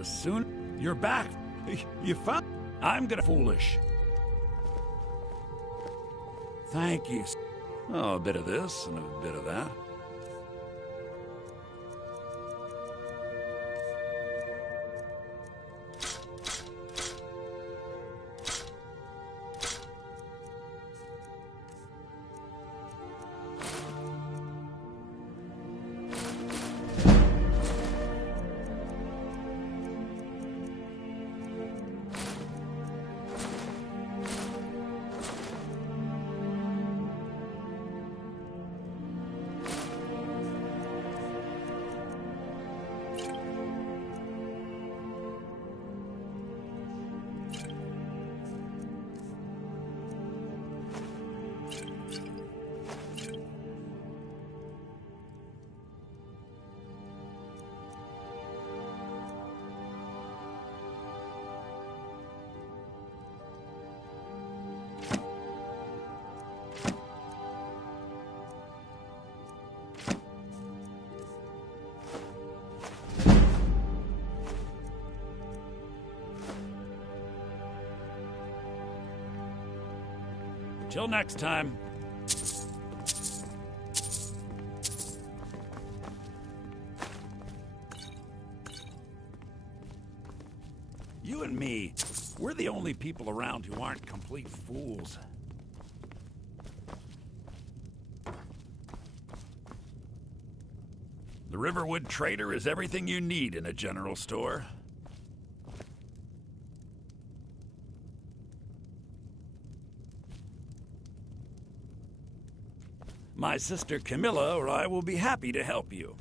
The soon you're back. You found. I'm gonna foolish. Thank you. Oh, a bit of this and a bit of that. Till next time. You and me, we're the only people around who aren't complete fools. The Riverwood Trader is everything you need in a general store. My sister Camilla or I will be happy to help you.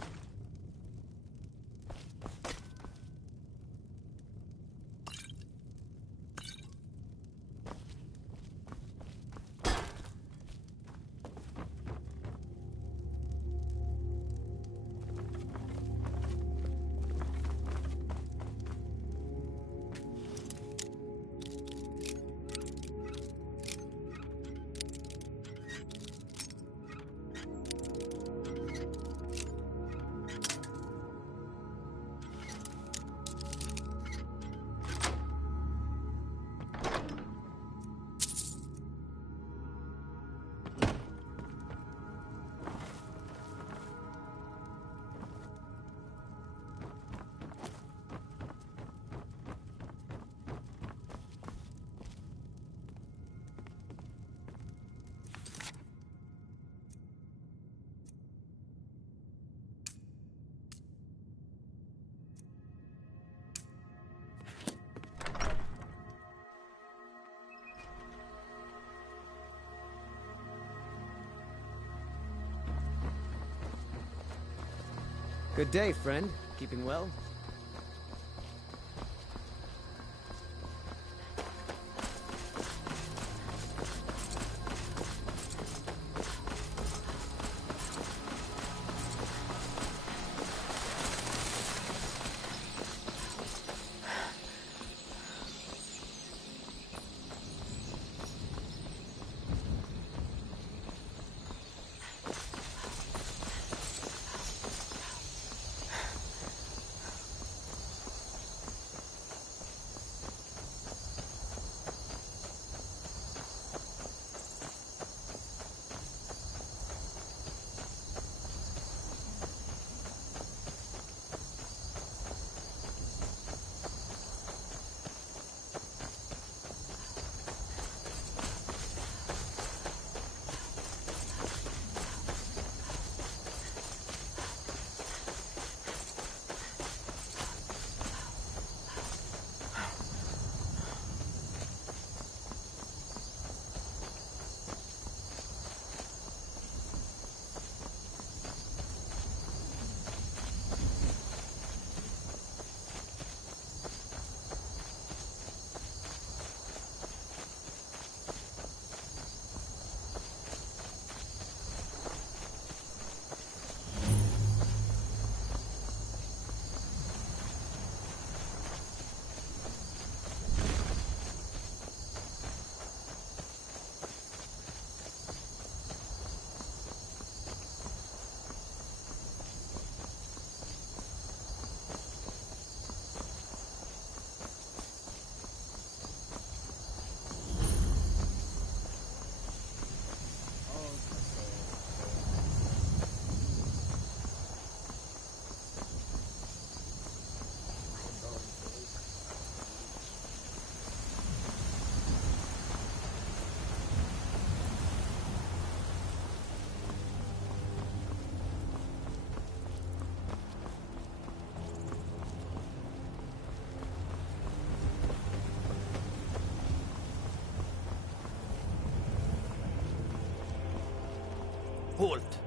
Good day, friend. Keeping well? Halt!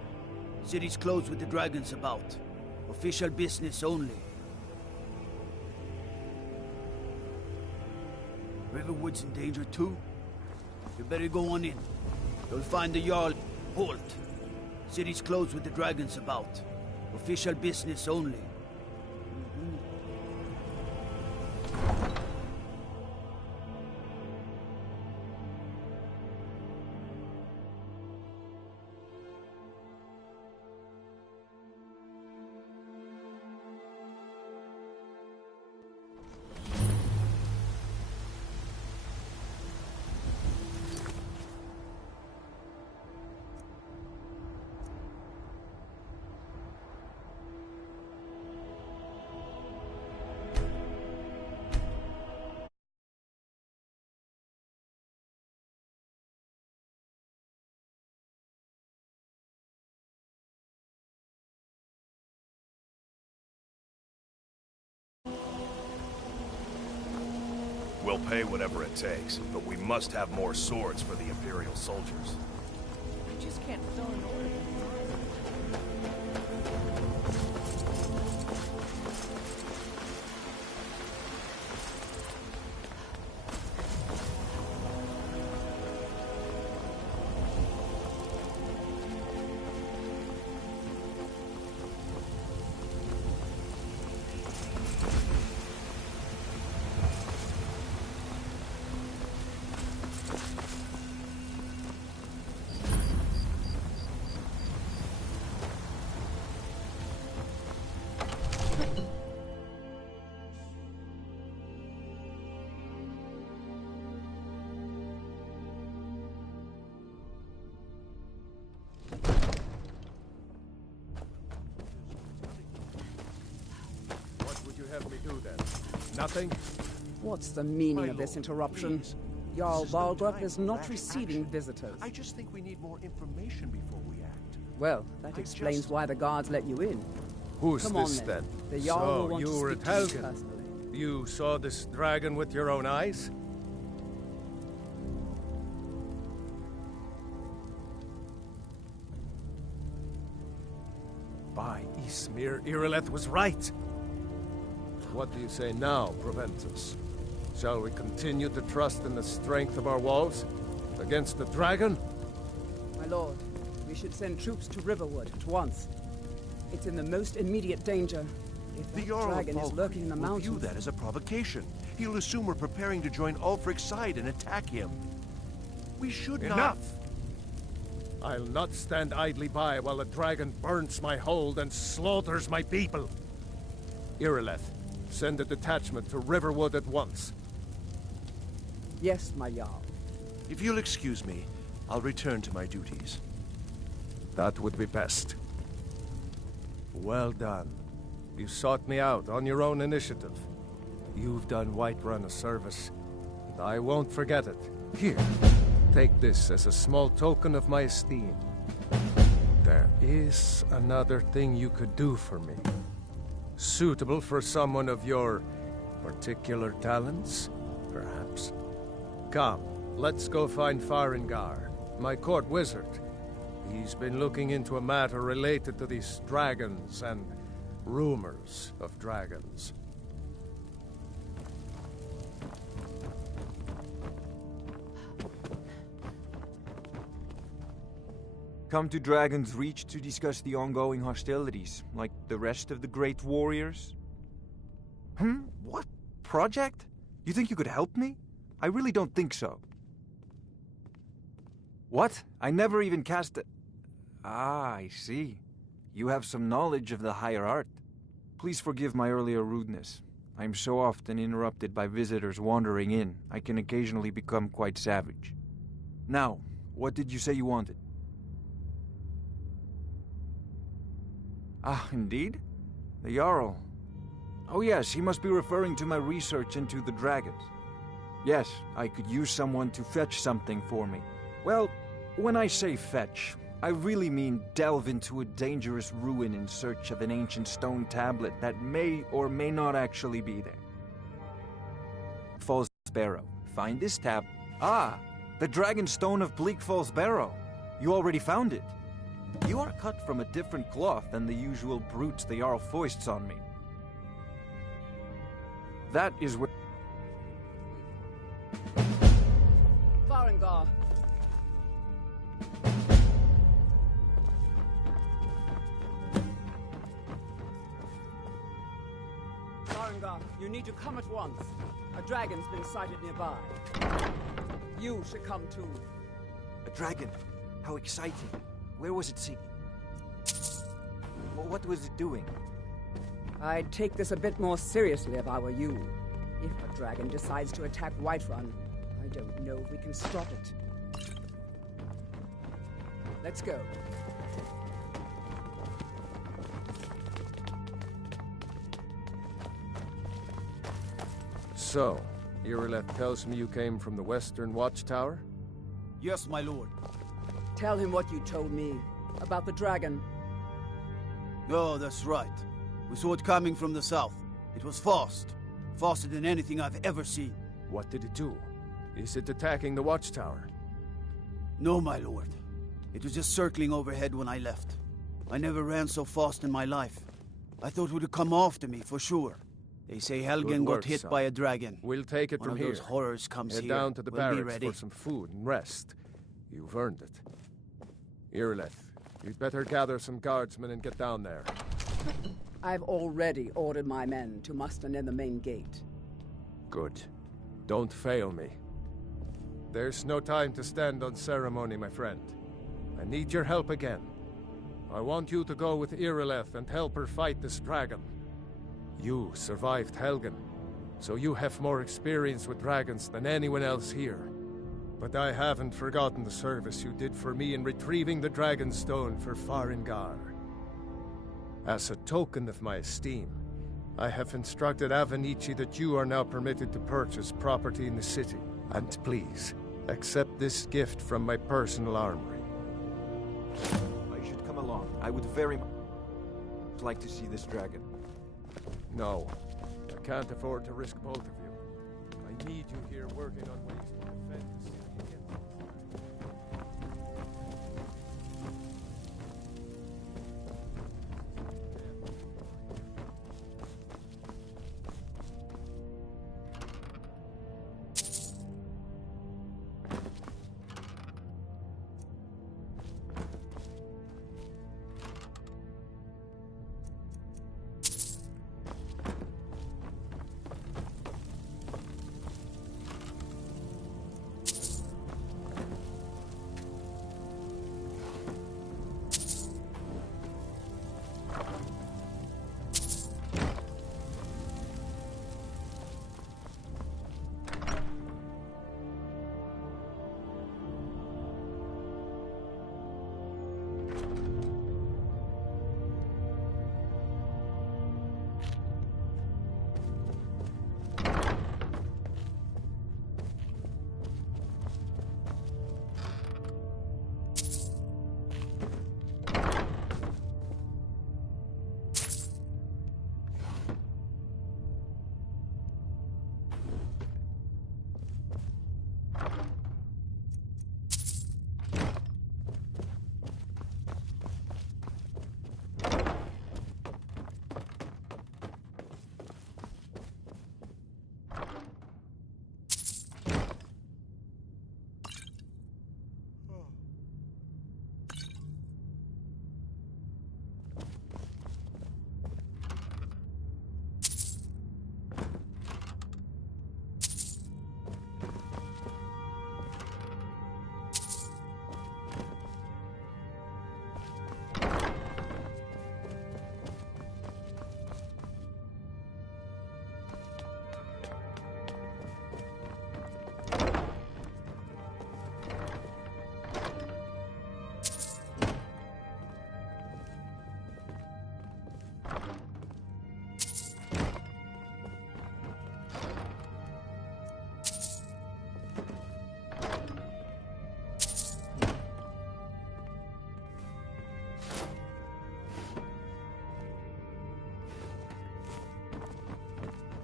City's closed with the dragons about. Official business only. Riverwood's in danger too? You better go on in. You'll find the Jarl. Halt! City's closed with the dragons about. Official business only. We'll pay whatever it takes, but we must have more swords for the Imperial soldiers. I just can't fill an order. Have me do then? Nothing? What's the meaning My of this lord, interruption? please. Jarl This is no Balgruuf time is for not rash receiving action. visitors. I just think we need more information before we act. Well, that explains just- why the guards let you in. Who's Come this on, then? The Jarl will So, want you to were speak at to you Helgen. personally. You saw this dragon with your own eyes? By Ysmir, Irileth was right. What do you say now, Proventus? Shall we continue to trust in the strength of our walls? Against the dragon? My lord, we should send troops to Riverwood at once. It's in the most immediate danger. If The that Jarl of dragon is Balgruuf lurking in the will mountains... view that as a provocation. He'll assume we're preparing to join Ulfric's side and attack him. We should Enough! not... I'll not stand idly by while the dragon burns my hold and slaughters my people. Irileth, send a detachment to Riverwood at once. Yes, my Jarl. If you'll excuse me, I'll return to my duties. That would be best. Well done. You sought me out on your own initiative. You've done Whiterun a service, and I won't forget it. Here, take this as a small token of my esteem. There is another thing you could do for me. Suitable for someone of your particular talents, perhaps. Come, let's go find Farengar, my court wizard. He's been looking into a matter related to these dragons and rumors of dragons. Come to Dragon's Reach to discuss the ongoing hostilities, like the rest of the great warriors? What? Project? You think you could help me? I really don't think so. What? I never even cast a... Ah, I see. You have some knowledge of the higher art. Please forgive my earlier rudeness. I am so often interrupted by visitors wandering in, I can occasionally become quite savage. Now, what did you say you wanted? Ah, indeed? The Jarl. Oh yes, he must be referring to my research into the dragons. Yes, I could use someone to fetch something for me. Well, when I say fetch, I really mean delve into a dangerous ruin in search of an ancient stone tablet that may or may not actually be there. Falls Barrow. Find this tab. Ah, the Dragon Stone of Bleak Falls Barrow. You already found it. You are cut from a different cloth than the usual brutes the Jarl foists on me. That is where... Farengar. Farengar, you need to come at once. A dragon's been sighted nearby. You should come too. A dragon? How exciting. Where was it seen? What was it doing? I'd take this a bit more seriously if I were you. If a dragon decides to attack Whiterun, I don't know if we can stop it. Let's go. So, Irileth tells me you came from the Western Watchtower? Yes, my lord. Tell him what you told me about the dragon. Oh, that's right. We saw it coming from the south. It was fast. Faster than anything I've ever seen. What did it do? Is it attacking the Watchtower? No, my lord. It was just circling overhead when I left. I never ran so fast in my life. I thought it would come after me, for sure. They say Helgen got hit by a dragon. We'll take it One from of here. those horrors comes Head here. down to the We'll be barracks ready. for some food and rest. You've earned it. Irileth, you'd better gather some guardsmen and get down there. I've already ordered my men to muster near the main gate. Good. Don't fail me. There's no time to stand on ceremony, my friend. I need your help again. I want you to go with Irileth and help her fight this dragon. You survived Helgen, so you have more experience with dragons than anyone else here. But I haven't forgotten the service you did for me in retrieving the Dragon Stone for Farengar. As a token of my esteem, I have instructed Avenici that you are now permitted to purchase property in the city. And please, accept this gift from my personal armory. I should come along. I would very much like to see this dragon. No, I can't afford to risk both of you. I need you here working on ways to defend the city against the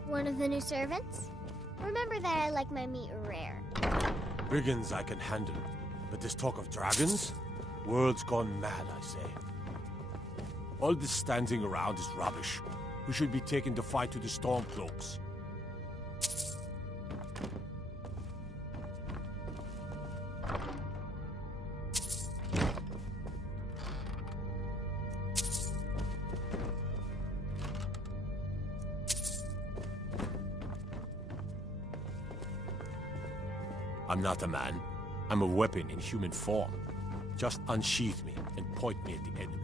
One of the new servants? Remember that I like my meat rare. Brigands I can handle, but this talk of dragons? World's gone mad, I say. All this standing around is rubbish. We should be taking the fight to the Stormcloaks. I'm not a man. I'm a weapon in human form. Just unsheath me and point me at the enemy.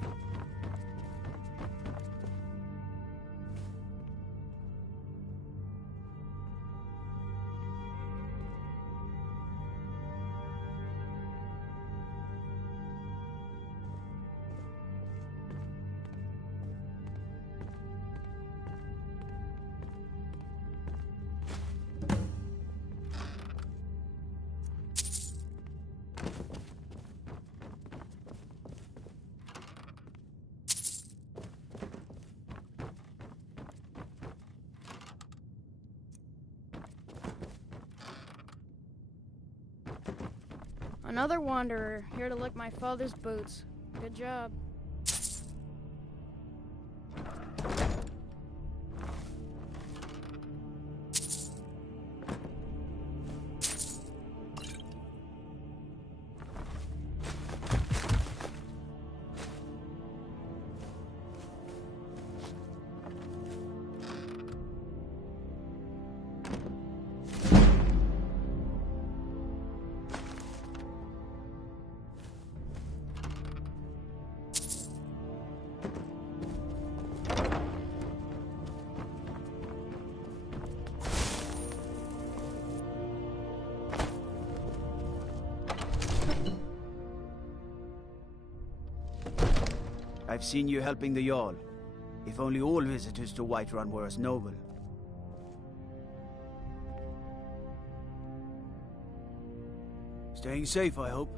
Another wanderer, here to lick my father's boots. Good job. I've seen you helping the Jarl. If only all visitors to Whiterun were as noble. Staying safe, I hope.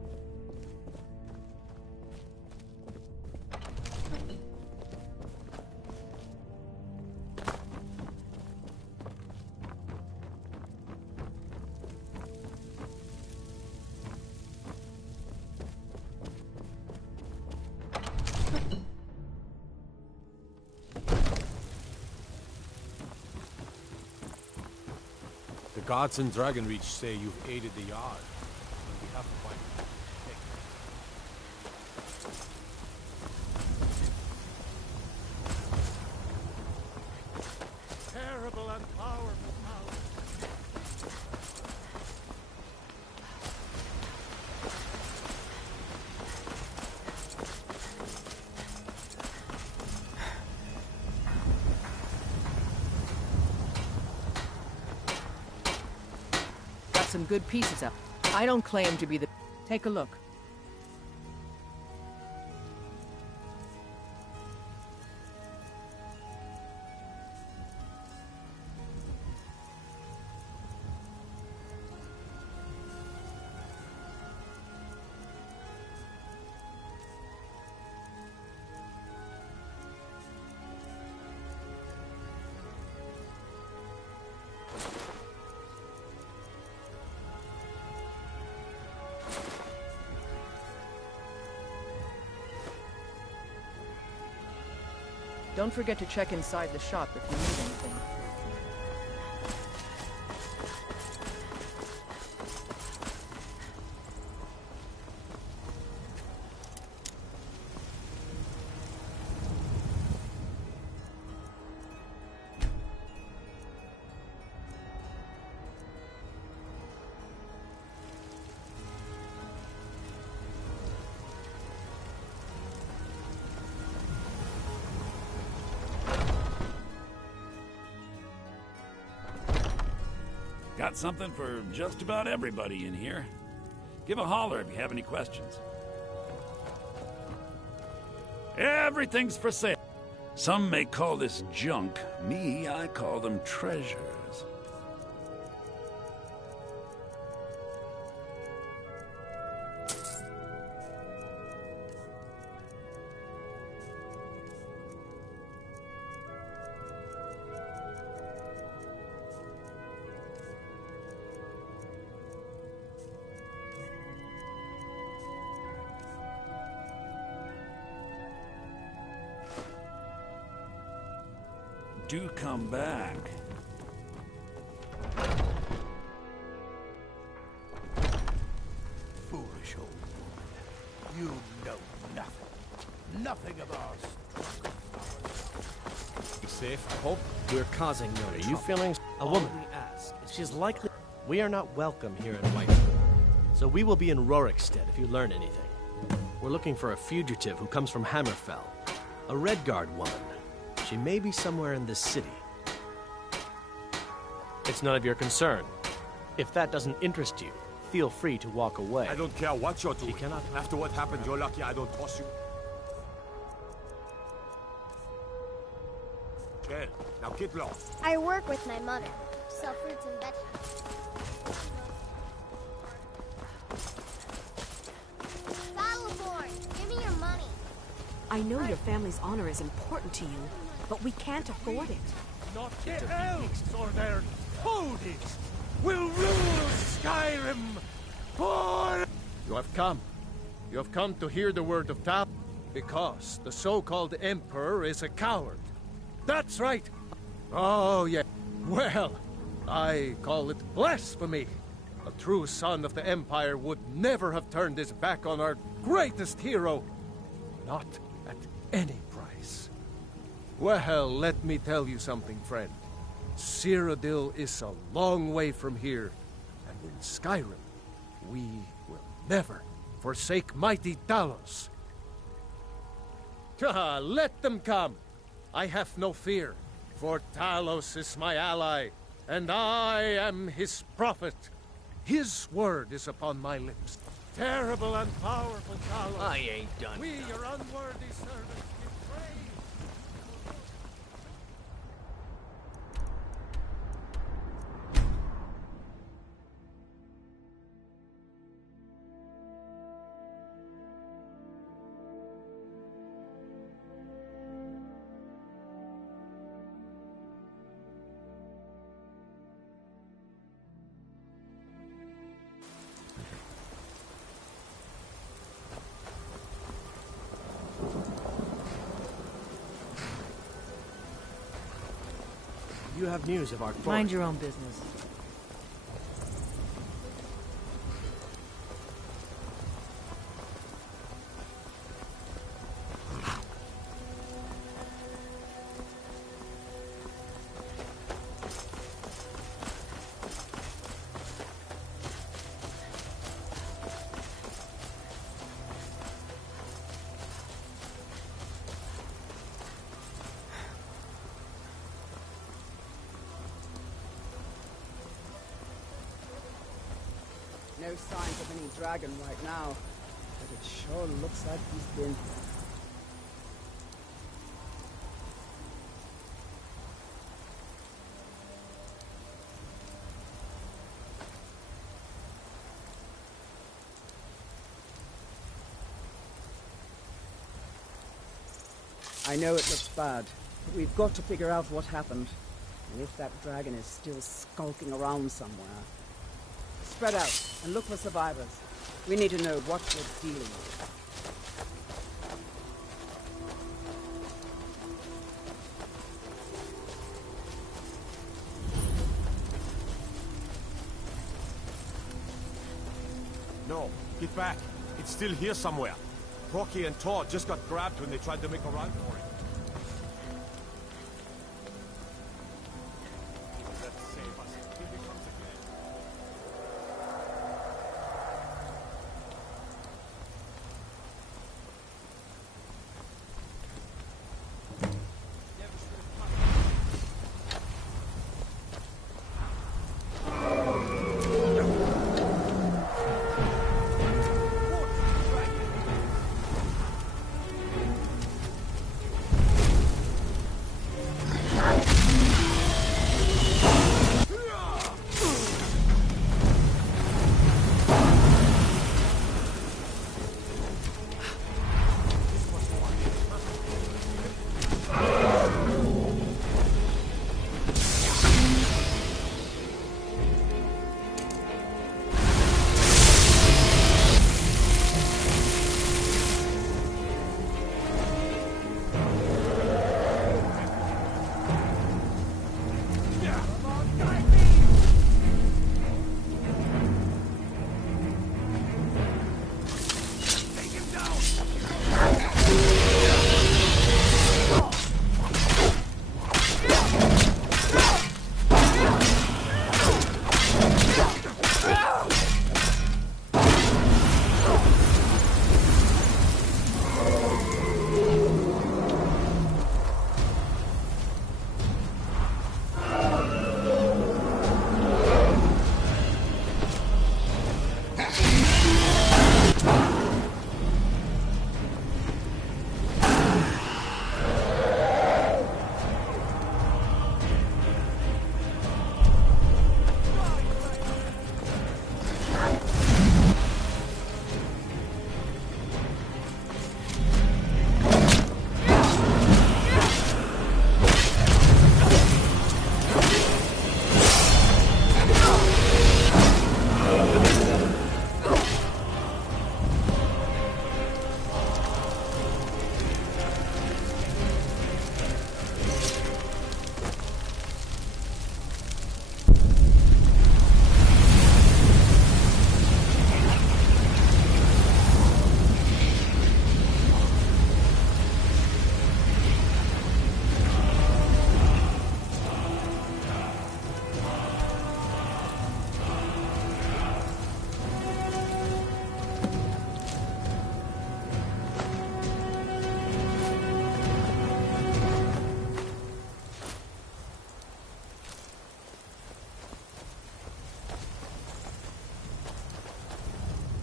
The gods in Dragonreach say you've aided the Jarl on behalf of my... Terrible and powerful power. Some good pieces up. I don't claim to be the... Take a look. Don't forget to check inside the shop if you need anything. Got something for just about everybody in here. Give a holler if you have any questions. Everything's for sale. Some may call this junk. Me, I call them treasures. Do come back. Foolish old woman. You know nothing. Nothing of our struggle. You safe, I hope? We're causing no trouble. Are you feeling... A woman. All we ask is She's likely... We are not welcome here in Whiterun. So we will be in Rorikstead if you learn anything. We're looking for a fugitive who comes from Hammerfell. A Redguard woman. She may be somewhere in this city. It's none of your concern. If that doesn't interest you, feel free to walk away. I don't care what you're doing. She cannot... After what happened, you're lucky I don't toss you. Jen, now get lost. I work with my mother. Sell fruits and vegetables. Battleborn, give me your money. I know your family's honor is important to you, but we can't afford it. Not the elves or their toadies will rule Skyrim for... You have come. You have come to hear the word of Tal, because the so-called Emperor is a coward. That's right. Oh, yeah. Well, I call it blasphemy. A true son of the Empire would never have turned his back on our greatest hero. Not at any price. Well, let me tell you something, friend. Cyrodiil is a long way from here, and in Skyrim, we will never forsake mighty Talos. Let them come. I have no fear, for Talos is my ally, and I am his prophet. His word is upon my lips. Terrible and powerful Talos. I ain't done. We, your unworthy servants, give praise. You have news of our forest. Mind your own business. No signs of any dragon right now, but it sure looks like he's been... I know it looks bad, but we've got to figure out what happened. And if that dragon is still skulking around somewhere. Spread out and look for survivors. We need to know what we're dealing with. No, get back. It's still here somewhere. Rocky and Todd just got grabbed when they tried to make a run for it. Let's save us until he comes again.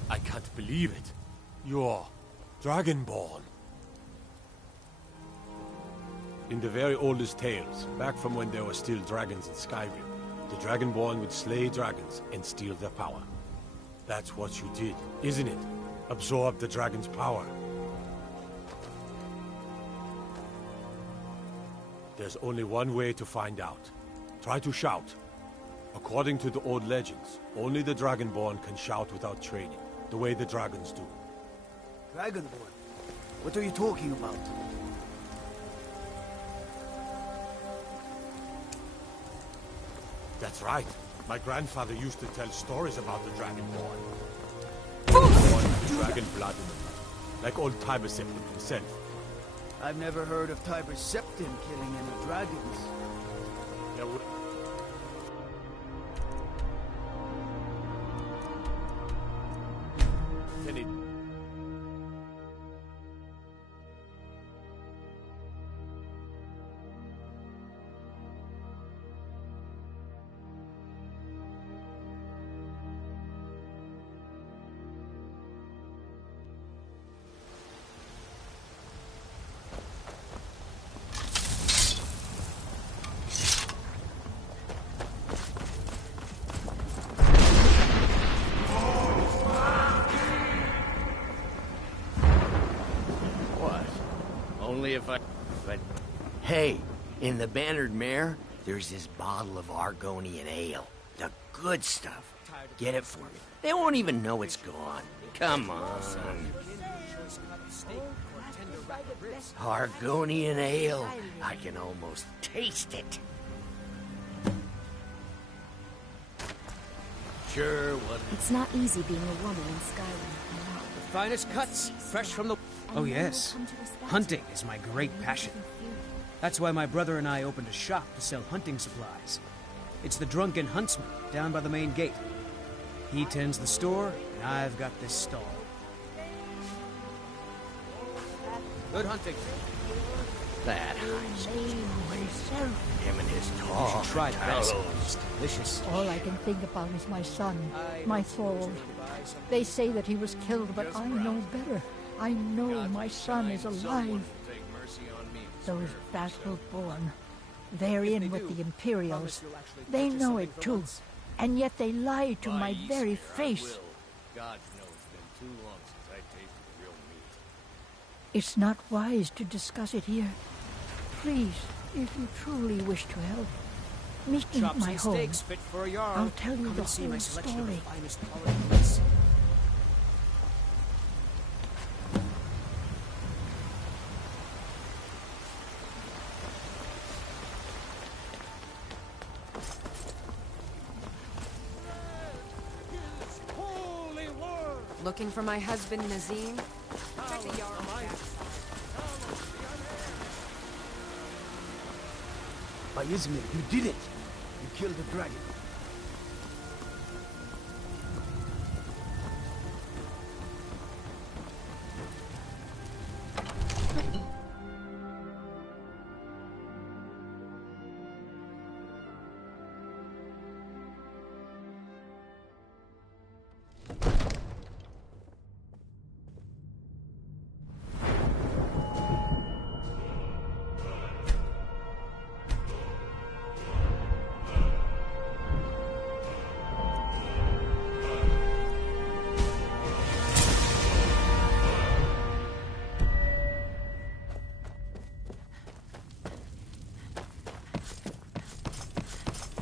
I can't believe it. You're Dragonborn. In the very oldest tales, back from when there were still dragons in Skyrim, the Dragonborn would slay dragons and steal their power. That's what you did, isn't it? Absorb the dragon's power. There's only one way to find out. Try to shout. According to the old legends, only the Dragonborn can shout without training, the way the dragons do. Dragonborn? What are you talking about? That's right. My grandfather used to tell stories about the Dragonborn. Born with dragon blood in them, like old Tiber Septim himself. I've never heard of Tiber Septim killing any dragons. There were... Any... Only if I... But, hey, in the Bannered Mare, there's this bottle of Argonian ale. The good stuff. Get it for me. They won't even know it's gone. Come on. Argonian ale. I can almost taste it. Sure, what... It's not easy being a woman in Skyrim. The finest cuts, fresh from the... Oh yes, hunting is my great passion. That's why my brother and I opened a shop to sell hunting supplies. It's the Drunken Huntsman down by the main gate. He tends the store, and I've got this stall. Good hunting. That him and his talk. You should try that. It's delicious. All I can think about is my son, my Thord. They say that he was killed, but I know better. I know my son is alive. Those Battleborn, they're in with the Imperials. They know it too, and yet they lie to my very face. God knows it's been too long since I tasted real meat. It's not wise to discuss it here. Please, if you truly wish to help, meet me at my home. Fit for a Jarl. I'll tell you Come the and see my whole selection story. of the finest colors. Looking for my husband, Nazim? Check the yard. By Izmir, you did it! You killed the dragon.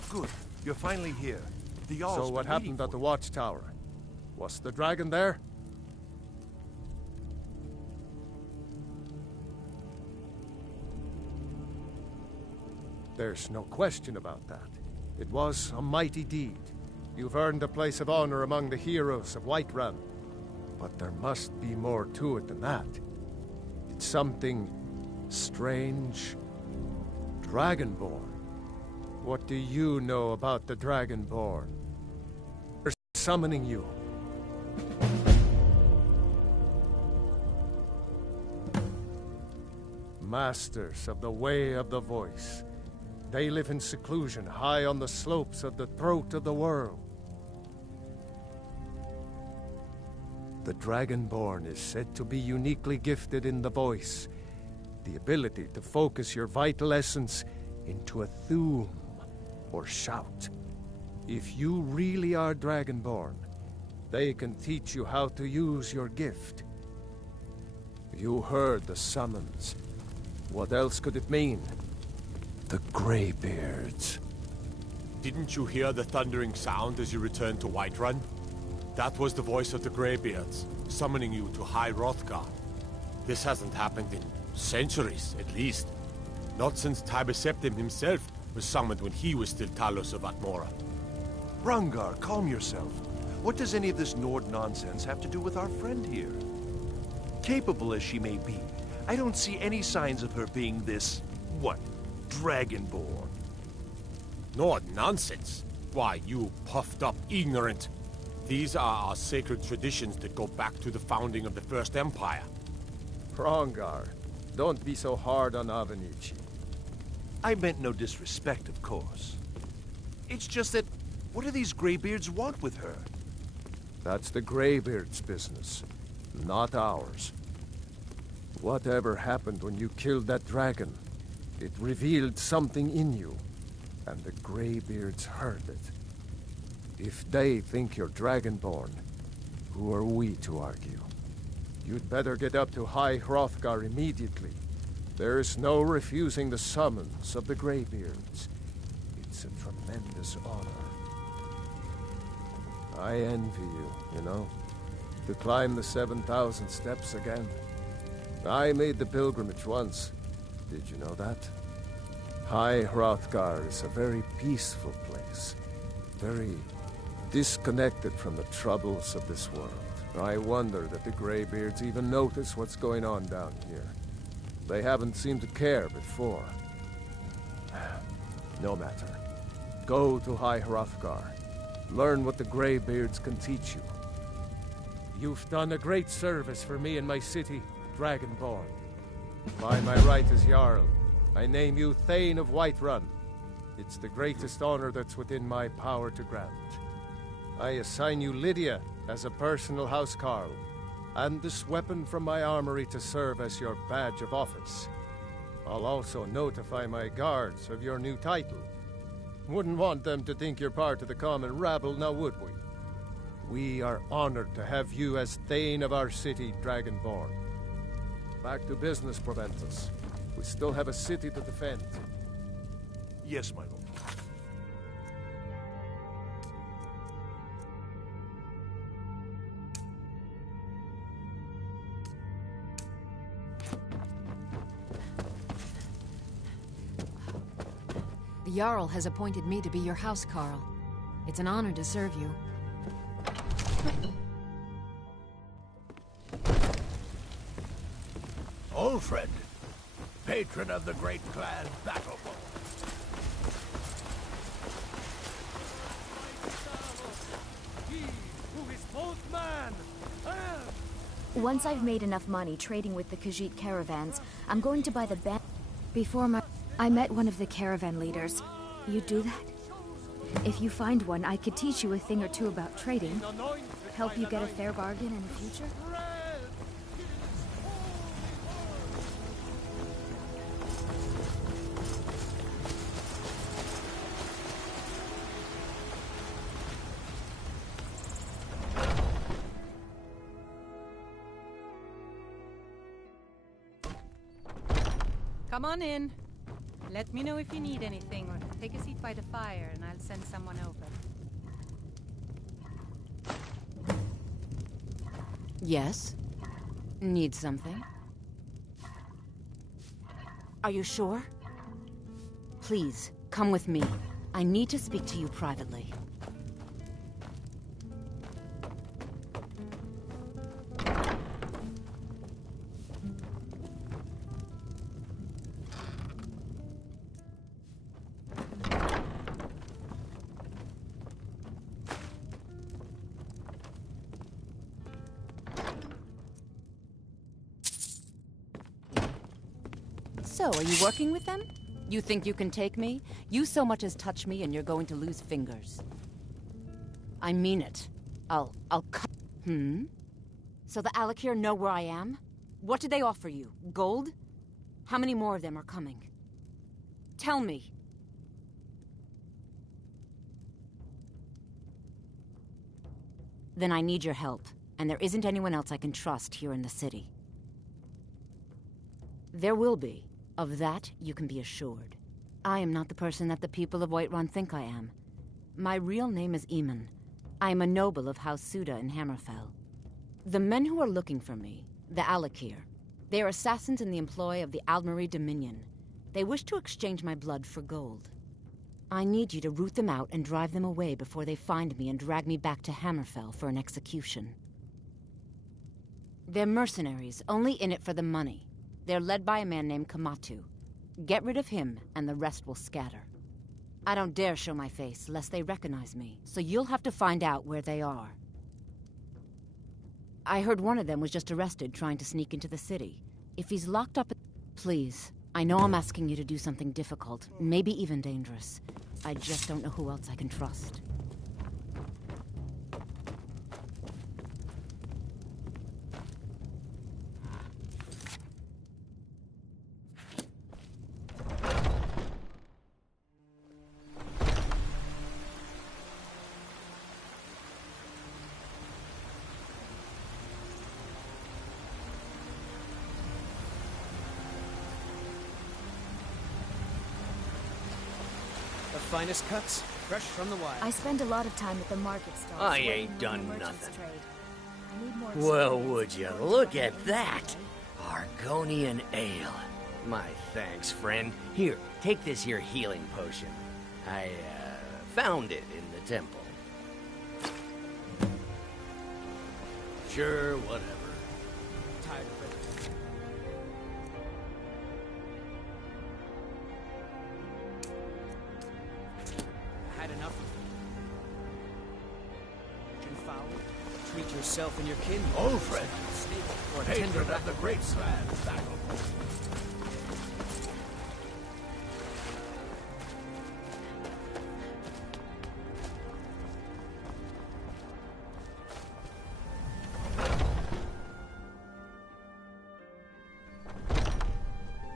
Good. You're finally here. The Jarl's So what been waiting happened at for the you. watchtower? Was the dragon there? There's no question about that. It was a mighty deed. You've earned a place of honor among the heroes of Whiterun. But there must be more to it than that. It's something strange. Dragonborn. What do you know about the Dragonborn? They're summoning you. Masters of the Way of the Voice. They live in seclusion high on the slopes of the throat of the world. The Dragonborn is said to be uniquely gifted in the voice, the ability to focus your vital essence into a thum, or shout. If you really are Dragonborn, they can teach you how to use your gift. You heard the summons. What else could it mean? The Greybeards. Didn't you hear the thundering sound as you returned to Whiterun? That was the voice of the Greybeards, summoning you to High Hrothgar. This hasn't happened in centuries, at least. Not since Tiber Septim himself was summoned when he was still Talos of Atmora. Brungar, calm yourself. What does any of this Nord nonsense have to do with our friend here? Capable as she may be, I don't see any signs of her being this, what, Dragonborn? Nord nonsense? Why, you puffed up ignorant. These are our sacred traditions that go back to the founding of the First Empire. Brongar, don't be so hard on Avenici. I meant no disrespect, of course. It's just that, what do these Greybeards want with her? That's the Greybeards' business, not ours. Whatever happened when you killed that dragon, it revealed something in you, and the Greybeards heard it. If they think you're Dragonborn, who are we to argue? You'd better get up to High Hrothgar immediately. There's no refusing the summons of the Greybeards. It's a tremendous honor. I envy you know, to climb the 7,000 steps again. I made the pilgrimage once. Did you know that? High Hrothgar is a very peaceful place. Very disconnected from the troubles of this world. I wonder that the Greybeards even notice what's going on down here. They haven't seemed to care before. No matter. Go to High Hrothgar. Learn what the Greybeards can teach you. You've done a great service for me and my city, Dragonborn. By my right as Jarl, I name you Thane of Whiterun. It's the greatest honor that's within my power to grant. I assign you Lydia as a personal housecarl, and this weapon from my armory to serve as your badge of office. I'll also notify my guards of your new title. Wouldn't want them to think you're part of the common rabble, now would we? We are honored to have you as Thane of our city, Dragonborn. Back to business, Proventus. We still have a city to defend. Yes, my lord. The Jarl has appointed me to be your housecarl. It's an honor to serve you. Ulfred, patron of the great clan Battlebow. He who is both man and... Once I've made enough money trading with the Khajiit caravans, I'm going to buy the band. I met one of the caravan leaders. You do that? If you find one, I could teach you a thing or two about trading. Help you get a fair bargain in the future. Come on in. Let me know if you need anything, or take a seat by the fire and I'll send someone over. Yes? Need something? Are you sure? Please, come with me. I need to speak to you privately. So, are you working with them? You think you can take me? You so much as touch me and you're going to lose fingers. I mean it. I'll cut. So the Alakir know where I am? What did they offer you? Gold? How many more of them are coming? Tell me. Then I need your help, and there isn't anyone else I can trust here in the city. There will be. Of that, you can be assured. I am not the person that the people of Whiterun think I am. My real name is Eamon. I am a noble of House Suda in Hammerfell. The men who are looking for me, the Alakir, they are assassins in the employ of the Aldmeri Dominion. They wish to exchange my blood for gold. I need you to root them out and drive them away before they find me and drag me back to Hammerfell for an execution. They're mercenaries, only in it for the money. They're led by a man named Kamatu. Get rid of him, and the rest will scatter. I don't dare show my face, lest they recognize me, so you'll have to find out where they are. I heard one of them was just arrested trying to sneak into the city. If he's locked up... Please, I know I'm asking you to do something difficult, maybe even dangerous. I just don't know who else I can trust. Finest cuts, fresh from the wild. I spend a lot of time at the market stalls. I ain't done nothing. Well, would you look at that? Argonian ale. My thanks, friend. Here, take this here healing potion. I, found it in the temple. Sure, whatever. Tired of it. Had enough of it. And foul. Treat yourself and your kin. Old friend. Or Hatred tender of the great Slan battle.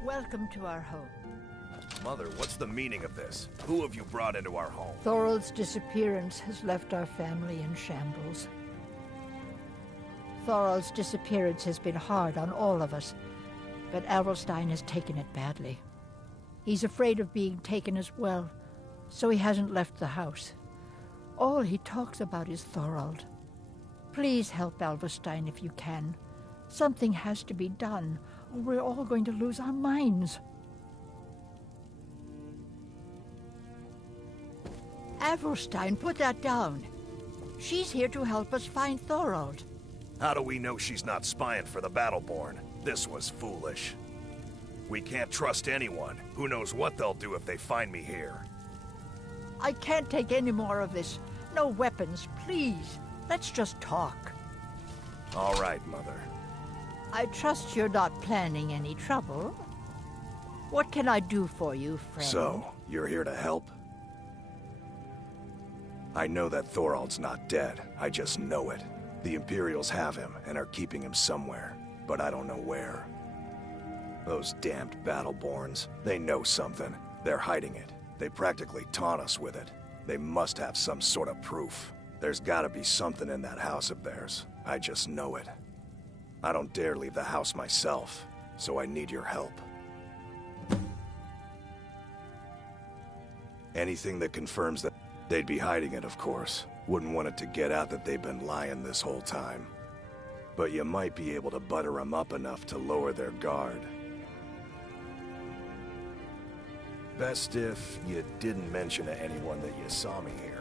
Welcome to our home. Mother, what's the meaning of this? Who have you brought into our home? Thorald's disappearance has left our family in shambles. Thorald's disappearance has been hard on all of us, but Avelstein has taken it badly. He's afraid of being taken as well, so he hasn't left the house. All he talks about is Thorald. Please help Avelstein if you can. Something has to be done, or we're all going to lose our minds. Avelstein, put that down. She's here to help us find Thorald. How do we know she's not spying for the Battleborn? This was foolish. We can't trust anyone. Who knows what they'll do if they find me here. I can't take any more of this. No weapons, please. Let's just talk. All right, Mother. I trust you're not planning any trouble. What can I do for you, friend? So, you're here to help? I know that Thorald's not dead. I just know it. The Imperials have him and are keeping him somewhere, but I don't know where. Those damned Battleborns, they know something. They're hiding it. They practically taunt us with it. They must have some sort of proof. There's gotta be something in that house of theirs. I just know it. I don't dare leave the house myself, so I need your help. Anything that confirms that they'd be hiding it, of course. Wouldn't want it to get out that they've been lying this whole time. But you might be able to butter them up enough to lower their guard. Best if you didn't mention to anyone that you saw me here.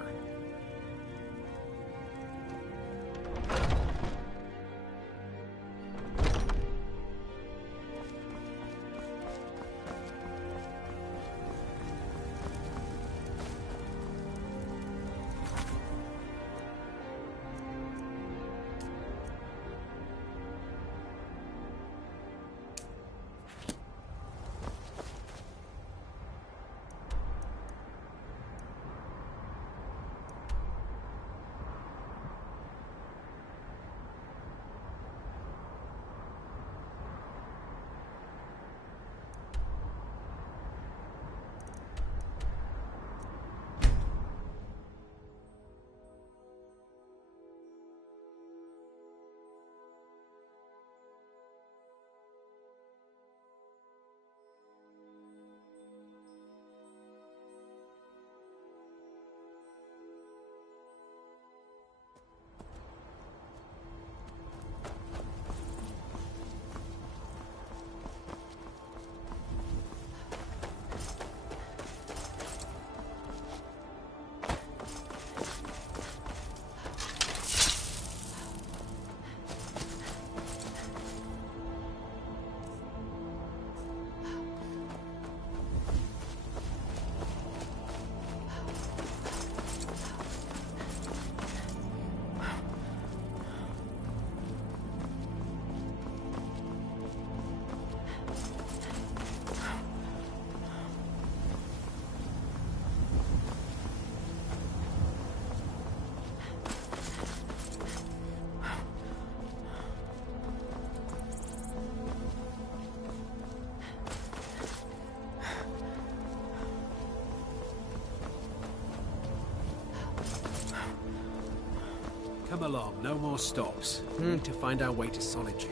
Come along, no more stops. To find our way to Solitude.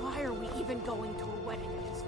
Why are we even going to a wedding at his